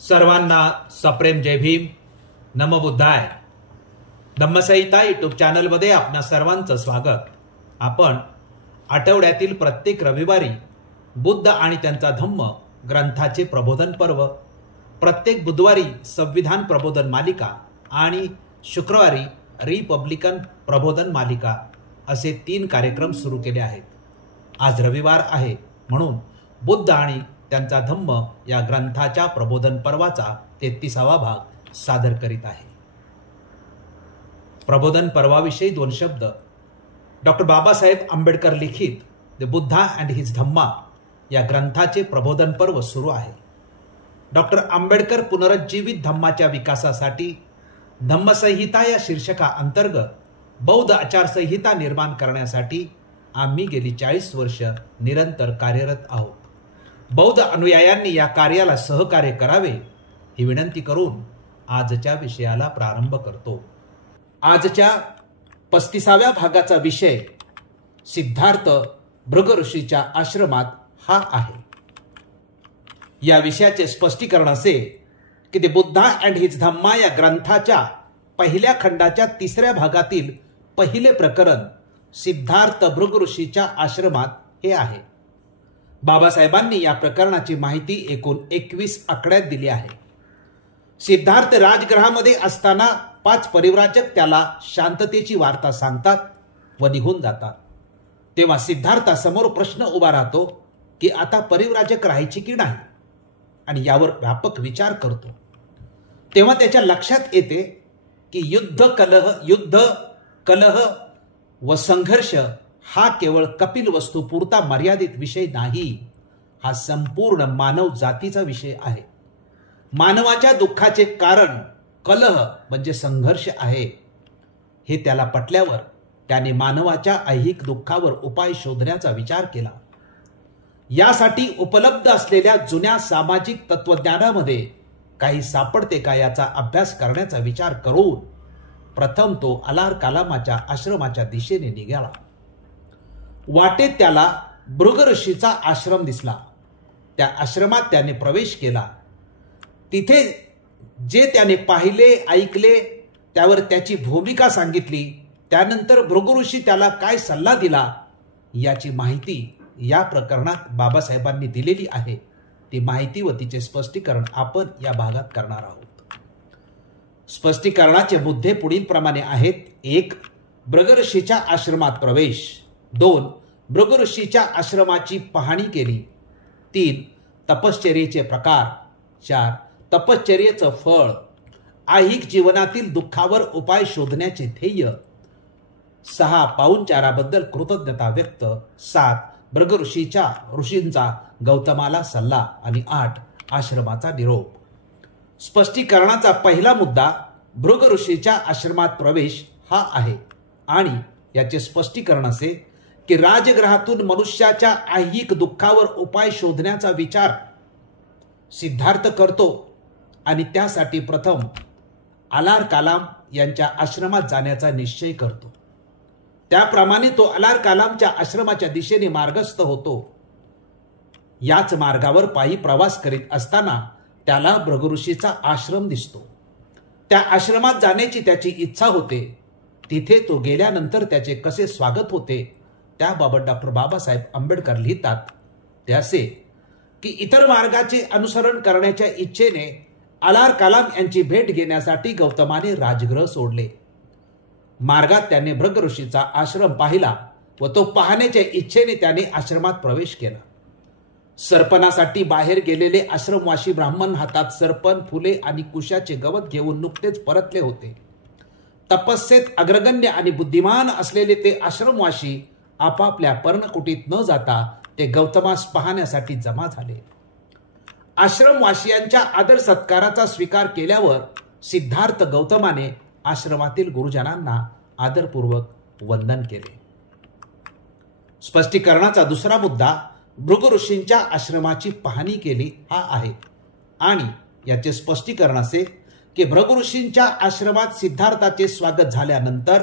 सर्वांना सप्रेम जय भीम. नमो बुद्धाय. धम्मसंहिता यूट्यूब चॅनलमध्ये आपणा सर्वांचं स्वागत. आपण आठवड्यातील प्रत्येक रविवारी बुद्ध आणि त्यांचा धम्म ग्रंथाचे प्रबोधन पर्व, प्रत्येक बुधवारी संविधान प्रबोधन मालिका आणि शुक्रवारी रिपब्लिकन प्रबोधन मालिका असे 3 कार्यक्रम सुरू केले आहेत. आज रविवार आहे म्हणून बुद्ध आणि त्यांचा धम्म या ग्रंथाच्या प्रबोधन पर्वाचा 33वा भाग सादर करीत आहे. प्रबोधन पर्वाविषयी 2 शब्द. डॉक्टर बाबासाहेब आंबेडकर लिखित द बुद्धा अँड हिज धम्मा या ग्रंथाचे प्रबोधन पर्व सुरू आहे. डॉक्टर आंबेडकर पुनरुज्जीवित धम्माच्या विकासासाठी धम्मसंहिता या शीर्षका अंतर्गत बौद्ध आचारसंहिता निर्माण करण्यासाठी आम्ही गेली 40 वर्ष निरंतर कार्यरत आहोत. बौद्ध अनुयायांनी या कार्याला सहकार्य करावे ही विनंती करून आजच्या विषयाला प्रारंभ करतो. आजच्या 35व्या भागाचा विषय सिद्धार्थ भृग ऋषीच्या आश्रमात हा आहे. या विषयाचे स्पष्टीकरण असे की द बुद्धा अँड हिज धम्मा या ग्रंथाच्या पहिल्या खंडाच्या 3ऱ्या भागातील पहिले प्रकरण सिद्धार्थ भृग ऋषीच्या आश्रमात हे आहे. बाबासाहेबांनी या प्रकरणाची माहिती एकूण 21 आकड्यात दिली आहे. सिद्धार्थ राजगृहामध्ये असताना 5 परिव्राजक त्याला शांततेची वार्ता सांगतात व निघून जातात. तेव्हा सिद्धार्थासमोर प्रश्न उभा राहतो की आता परिव्राजक राहायची की नाही, आणि यावर व्यापक विचार करतो. तेव्हा त्याच्या लक्षात येते की युद्ध कलह व संघर्ष हा केवळ कपिल वस्तू पुरता मर्यादित विषय नाही, हा संपूर्ण मानव जातीचा विषय आहे. मानवाच्या दुःखाचे कारण कलह म्हणजे संघर्ष आहे हे त्याला पटल्यावर त्याने मानवाच्या ऐहिक दुःखावर उपाय शोधण्याचा विचार केला. यासाठी उपलब्ध असलेल्या जुन्या सामाजिक तत्वज्ञानामध्ये काही सापडते का याचा अभ्यास करण्याचा विचार करून प्रथम तो अलार कलामाच्या आश्रमाच्या दिशेने निघाला. वाटेत त्याला भृग ऋषीचा आश्रम दिसला. त्या आश्रमात त्याने प्रवेश केला. तिथे जे त्याने पाहिले ऐकले त्यावर त्याची भूमिका सांगितली. त्यानंतर भृग ऋषी त्याला काय सल्ला दिला याची माहिती या प्रकरणात बाबासाहेबांनी दिलेली आहे. ती माहिती व तिचे स्पष्टीकरण आपण या भागात करणार आहोत. स्पष्टीकरणाचे मुद्दे पुढील प्रमाणे आहेत. 1. भृग ऋषीच्या आश्रमात प्रवेश. 2. भृग ऋषीच्या आश्रमाची पाहणी केली. 3. तपश्चर्येचे प्रकार. 4. तपश्चर्येचं फळ. ऐहिक जीवनातील दुःखावर उपाय शोधण्याचे ध्येय. 6. पाहुणचाराबद्दल कृतज्ञता व्यक्त. 7. भृग ऋषींचा गौतमाला सल्ला. आणि 8. आश्रमाचा निरोप. स्पष्टीकरणाचा पहिला मुद्दा भृग ऋषीच्या आश्रमात प्रवेश हा आहे, आणि याचे स्पष्टीकरण असे की राजगृहातून मनुष्याच्या ऐहिक दुःखावर उपाय शोधण्याचा विचार सिद्धार्थ करतो आणि त्यासाठी प्रथम अलार कलाम यांच्या आश्रमात जाण्याचा निश्चय करतो. त्याप्रमाणे तो अलार कलामच्या आश्रमाच्या दिशेने मार्गस्थ होतो. याच मार्गावर पायी प्रवास करीत असताना त्याला भृग ऋषीचा आश्रम दिसतो. त्या आश्रमात जाण्याची त्याची इच्छा होते. तिथे तो गेल्यानंतर त्याचे कसे स्वागत होते त्याबाबत डॉक्टर बाबासाहेब आंबेडकर लिहितात. ते असे की इतर मार्गाचे अनुसरण करण्याच्या इच्छेने अलार कलाम यांची भेट घेण्यासाठी गौतमाने राजगृह सोडले. मार्गात त्याने भृग ऋषीचा आश्रम पाहिला व तो पाहण्याच्या इच्छेने त्याने आश्रमात प्रवेश केला. सरपणासाठी बाहेर गेलेले आश्रमवासी ब्राह्मण हातात सरपण, फुले आणि कुशाचे गवत घेऊन नुकतेच परतले होते. तपस्येत अग्रगण्य आणि बुद्धिमान असलेले ते आश्रमवासी आपापल्या पर्णकुटीत न जाता ते गौतमास पाहण्यासाठी जमा झाले. आश्रमवासियांच्या आदर सत्काराचा स्वीकार केल्यावर सिद्धार्थ गौतमाने आश्रमातील गुरुजनांना आदरपूर्वक वंदन केले. स्पष्टीकरणाचा दुसरा मुद्दा भृग ऋषींच्या आश्रमाची पाहणी केली हा आहे, आणि याचे स्पष्टीकरण असे की भृग ऋषींच्या आश्रमात सिद्धार्थाचे स्वागत झाल्यानंतर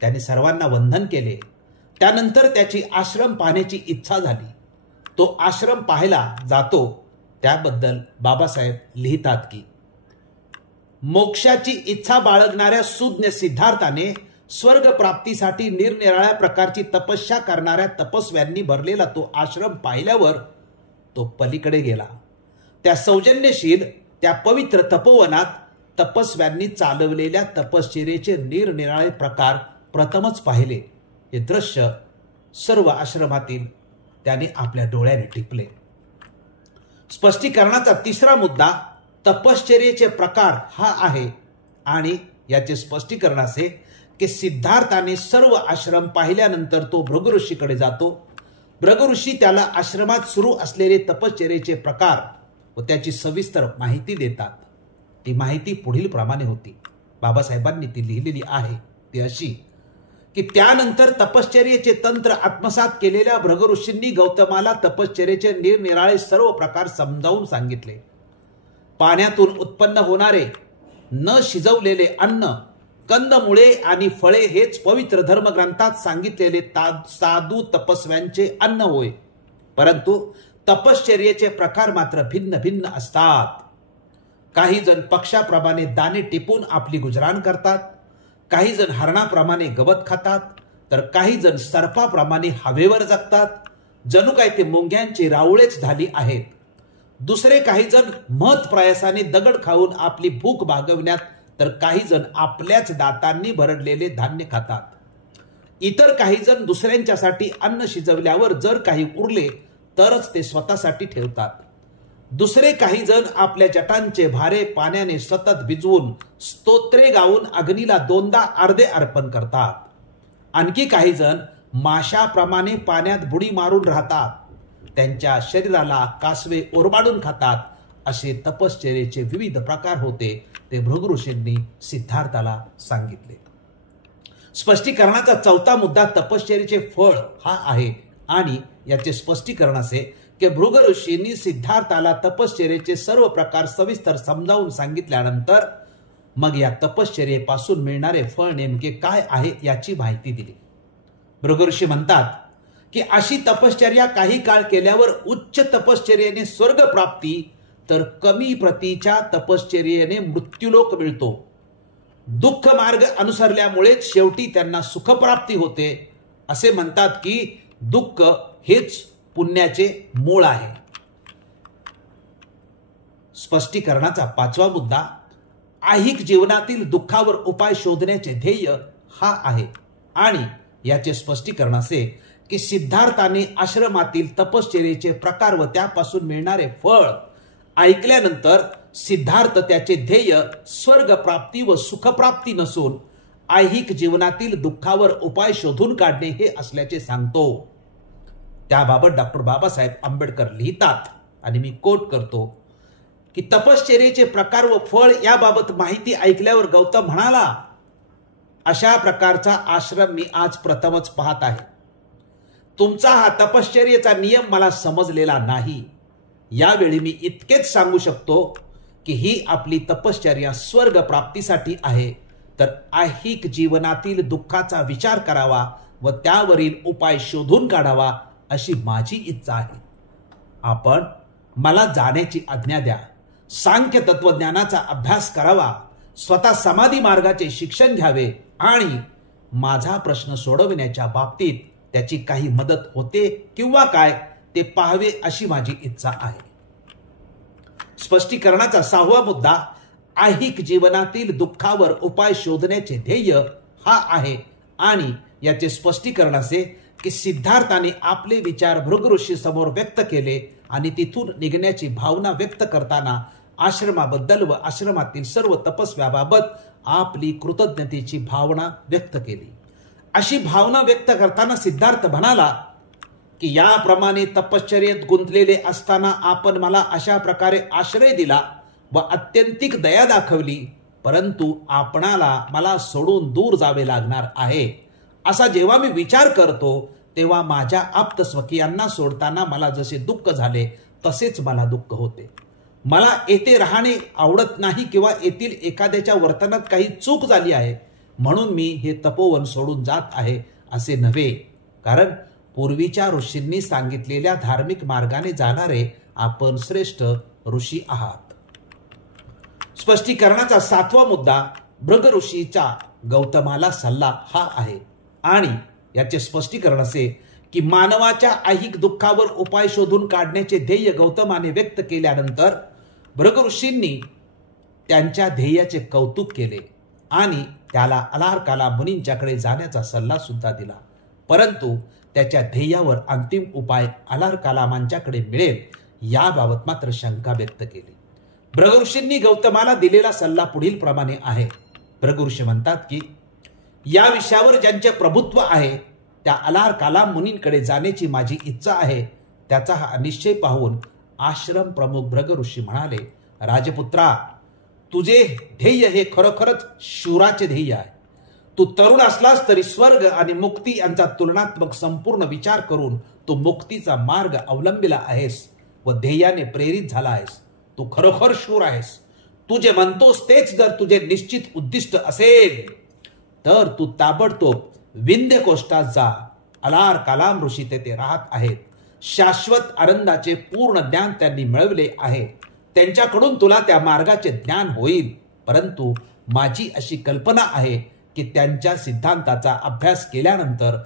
त्याने सर्वांना वंदन केले. त्यानंतर त्याची आश्रम पाहण्याची इच्छा झाली. तो आश्रम पाहायला जातो त्याबद्दल बाबासाहेब लिहितात की मोक्षाची इच्छा बाळगणाऱ्या सुज्ञ सिद्धार्थाने स्वर्ग प्राप्तीसाठी निरनिराळ्या प्रकारची तपस्या करणाऱ्या तपस्व्यांनी भरलेला तो आश्रम पाहिल्यावर तो पलीकडे गेला. त्या सौजन्यशील त्या पवित्र तपोवनात तपस्व्यांनी चालवलेल्या तपश्चर्येचे निरनिराळे प्रकार प्रथमच पाहिले. हे दृश्य सर्व आश्रमातील त्याने आपल्या डोळ्याने टिपले. स्पष्टीकरणाचा तिसरा मुद्दा तपश्चर्येचे प्रकार हा आहे आणि याचे स्पष्टीकरण असे की सिद्धार्थाने सर्व आश्रम पाहिल्यानंतर तो भृगु जातो. भृगु ऋषी त्याला आश्रमात सुरू असलेले तपश्चर्येचे प्रकार व त्याची सविस्तर माहिती देतात. ती माहिती पुढील प्रमाणे होती. बाबासाहेबांनी ती लिहिलेली आहे. ती अशी की त्यानंतर तपश्चर्येचे तंत्र आत्मसात केलेल्या भृगु ऋषींनी गौतमाला तपश्चर्येचे निरनिराळे सर्व प्रकार समजावून सांगितले. पाण्यातून उत्पन्न होणारे न शिजवलेले अन्न, कंदमुळे आणि फळे हेच पवित्र धर्मग्रंथात सांगितलेले साधू तपस्व्यांचे अन्न होय. परंतु तपश्चर्येचे प्रकार मात्र भिन्न भिन्न असतात. काही जण पक्षाप्रमाणे दाणे टिपून आपली गुजराण करतात, काही जण हरणाप्रमाणे गवत खातात, तर काही जण सर्पाप्रमाणे हवेवर जगतात, जणू काय ते मुंग्यांची राऊळेच झाली आहेत. दुसरे काही जण महत् प्रयासाने दगड खाऊन आपली भूक भागवण्यात, तर काही जण आपल्याच दातांनी भरडलेले धान्य खातात. इतर काही जण दुसऱ्यांच्यासाठी अन्न शिजवल्यावर जर काही उरले तरच ते स्वतःसाठी ठेवतात. दुसरे काही जण आपल्या जटांचे भारे पाण्याने सतत भिजवून स्तोत्रे गाऊन अग्नीला दोनदा अर्धे अर्पण करतात. आणखी काही जण माशाप्रमाणे पाण्यात बुडी मारून राहतात. त्यांच्या शरीराला कासवे ओरबाडून खातात. असे तपश्चर्येचे विविध प्रकार होते. ते भृगु ऋषींनी सिद्धार्थाला सांगितले. स्पष्टीकरणाचा चौथा मुद्दा तपश्चर्येचे फळ हा आहे आणि याचे स्पष्टीकरण असे की भृगु ऋषींनी सिद्धार्थाला तपश्चर्येचे सर्व प्रकार सविस्तर समजावून सांगितल्यानंतर मग या तपश्चर्येपासून मिळणारे फळ नेमके काय आहे याची माहिती दिली. भृगु ऋषी म्हणतात की अशी तपश्चर्या काही काळ केल्यावर उच्च तपश्चर्येने स्वर्ग प्राप्ती, तर कमी प्रतीच्या तपश्चर्येने मृत्यूलोक मिळतो. दुःख मार्ग अनुसरल्यामुळेच शेवटी त्यांना सुखप्राप्ती होते. असे म्हणतात की दुःख हेच पुण्याचे मूळ आहे. स्पष्टीकरणाचा पाचवा मुद्दा ऐहिक जीवनातील दुःखावर उपाय शोधण्याचे ध्येय हा आहे आणि याचे स्पष्टीकरण असे की सिद्धार्थाने आश्रमातील तपश्चर्येचे प्रकार व त्यापासून मिळणारे फळ ऐकल्यानंतर सिद्धार्थ त्याचे ध्येय स्वर्ग प्राप्ती व सुखप्राप्ती नसून ऐहिक जीवनातील दुःखावर उपाय शोधून काढणे हे असल्याचे सांगतो. त्याबाबत डॉक्टर बाबासाहेब आंबेडकर लिहितात आणि मी कोट करतो की तपश्चर्येचे प्रकार व फळ याबाबत माहिती ऐकल्यावर गौतम म्हणाला, अशा प्रकारचा आश्रम मी आज प्रथमच पाहत आहे. तुमचा हा तपश्चर्येचा नियम मला समजलेला नाही. यावेळी मी इतकेच सांगू शकतो की ही आपली तपश्चर्या स्वर्ग प्राप्तीसाठी आहे, तर ऐहिक जीवनातील दुःखाचा विचार करावा व त्यावरील उपाय शोधून काढावा अशी माझी इच्छा आहे. आपण मला जाण्याची आज्ञा द्या. सांख्य तत्वज्ञानाचा अभ्यास करावा, स्वतः समाधी मार्गाचे शिक्षण घ्यावे आणि माझा प्रश्न सोडविण्याच्या बाबतीत त्याची काही मदत होते किंवा काय ते पाहावे अशी माझी इच्छा आहे. स्पष्टीकरणाचा सहावा मुद्दा ऐहिक जीवनातील दुःखावर उपाय शोधण्याचे ध्येय हा आहे आणि याचे स्पष्टीकरण असे की सिद्धार्थाने आपले विचार भृगु ऋषी समोर व्यक्त केले आणि तिथून निघण्याची भावना व्यक्त करताना आश्रमाबद्दल व आश्रमातील सर्व तपस्व्याबाबत आपली कृतज्ञतेची भावना व्यक्त केली. अशी भावना व्यक्त करताना सिद्धार्थ म्हणाला की याप्रमाणे तपश्चर्येत गुंतलेले असताना आपण मला अशा प्रकारे आश्रय दिला व अत्यंतिक दया दाखवली, परंतु आपणाला मला सोडून दूर जावे लागणार आहे असा जेव्हा मी विचार करतो तेव्हा माझ्या आप्त स्वकीयांना सोडताना मला जसे दुःख झाले तसेच मला दुःख होते. मला येथे राहणे आवडत नाही किंवा येथील एखाद्याच्या वर्तनात काही चूक झाली आहे म्हणून मी हे तपोवन सोडून जात आहे असे नव्हे, कारण पूर्वीच्या ऋषींनी सांगितलेल्या धार्मिक मार्गाने जाणारे आपण श्रेष्ठ ऋषी आहात. स्पष्टीकरणाचा 7वा मुद्दा भृग ऋषीचा गौतमाला सल्ला हा आहे आणि याचे स्पष्टीकरण असे की मानवाच्या ऐहिक दुःखावर उपाय शोधून काढण्याचे ध्येय गौतमाने व्यक्त केल्यानंतर भृग ऋषींनी त्यांच्या ध्येयाचे कौतुक केले आणि त्याला अलार्काला मुनींच्याकडे जाण्याचा सल्ला सुद्धा दिला. परंतु त्याच्या ध्येयावर अंतिम उपाय अलार्कालामांच्याकडे मिळेल याबाबत मात्र शंका व्यक्त केली. भृग ऋषींनी गौतमाला दिलेला सल्ला पुढील प्रमाणे आहे. भृग ऋषी म्हणतात की या विषयावर ज्यांचे प्रभुत्व आहे त्या अलार्काला मुनींकडे जाण्याची माझी इच्छा आहे. त्याचा हा निश्चय पाहून आश्रम प्रमुख भृग ऋषी म्हणाले, राजपुत्रा, तुझे ध्येय हे खरोखरच शूराचे ध्येय आहे. तू तरुण असलास तरी स्वर्ग आणि मुक्ती यांचा तुलनात्मक संपूर्ण विचार करून तू मुक्तीचा मार्ग अवलंबिला आहेस व ध्येयाने प्रेरित झाला आहेस. तू खरोखर शूर आहेस. तू जे म्हणतोस तेच जर तुझे निश्चित उद्दिष्ट असेल तर तू ताबडतोब विंध्य कोष्टात जा. अलार्कालाम ऋषी तेथे राहत आहेत. शाश्वत आनंदाचे पूर्ण ज्ञान त्यांनी मिळवले आहे. त्यांच्याकडून तुला त्या मार्गाचे ज्ञान होईल. परंतु माझी अशी कल्पना आहे की त्यांच्या सिद्धांताचा अभ्यास केल्यानंतर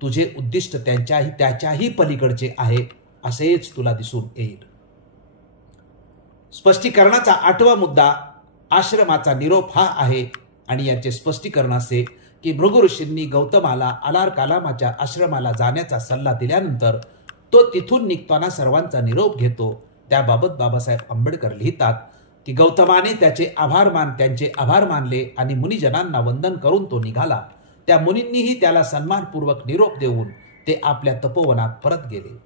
तुझे उद्दिष्ट त्याच्याही पलीकडचे आहे असेच तुला दिसून येईल. स्पष्टीकरणाचा 8वा मुद्दा आश्रमाचा निरोप हा आहे आणि याचे स्पष्टीकरण असे की भृगु ऋषींनी गौतमाला अलार्कालामाच्या आश्रमाला जाण्याचा सल्ला दिल्यानंतर तो तिथून निघताना सर्वांचा निरोप घेतो. त्याबाबत बाबासाहेब आंबेडकर लिहितात की गौतमाने त्यांचे आभार मानले आणि मुनिजनांना वंदन करून तो निघाला. त्या मुनींनीही त्याला सन्मानपूर्वक निरोप देऊन ते आपल्या तपोवनात परत गेले.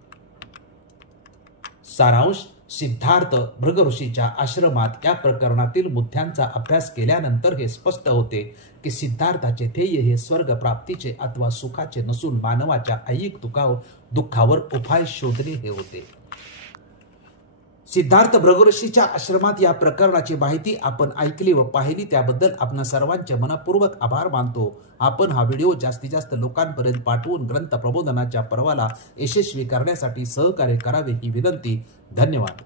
सारांश: सिद्धार्थ भृग ऋषीच्या आश्रमात या प्रकरणातील मुद्द्यांचा अभ्यास केल्यानंतर हे स्पष्ट होते की सिद्धार्थाचे ध्येय हे स्वर्ग प्राप्तीचे अथवा सुखाचे नसून मानवाच्या ऐहिक दुःखावर उपाय शोधणे हे होते. सिद्धार्थ भृग ऋषीच्या आश्रमात या प्रकरणाची माहिती आपण ऐकली व पाहिली त्याबद्दल आपण सर्वांचे मनपूर्वक आभार मानतो. आपण हा व्हिडिओ जास्तीत जास्त लोकांपर्यंत पाठवून ग्रंथ प्रबोधनाच्या पर्वाला यशस्वी करण्यासाठी सहकार्य करावे ही विनंती. धन्यवाद.